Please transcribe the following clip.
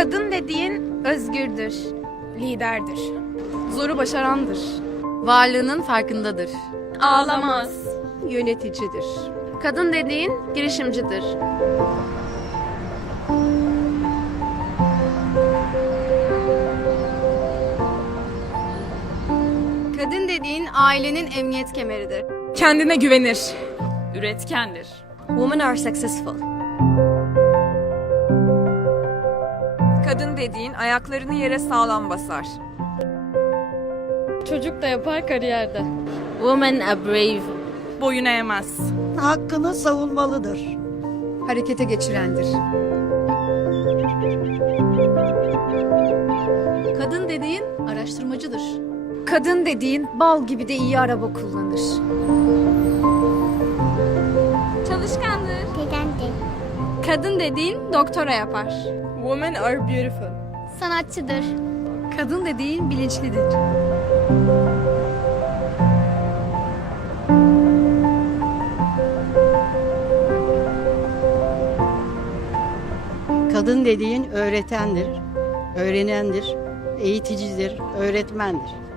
Kadın dediğin özgürdür. Liderdir. Zoru başarandır. Varlığının farkındadır. Ağlamaz. Yöneticidir. Kadın dediğin girişimcidir. Kadın dediğin ailenin emniyet kemeridir. Kendine güvenir. Üretkendir. Women are successful. Kadın dediğin ayaklarını yere sağlam basar. Çocuk da yapar kariyerde. Women are brave. Boyun eğmez. hakkını savunmalıdır. Harekete geçirendir. Kadın dediğin araştırmacıdır. Kadın dediğin bal gibi de iyi araba kullanır. Kadın dediğin doktora yapar. Women are beautiful. Sanatçıdır. Kadın dediğin bilinçlidir. Kadın dediğin öğretendir, öğrenendir, eğiticidir, öğretmendir.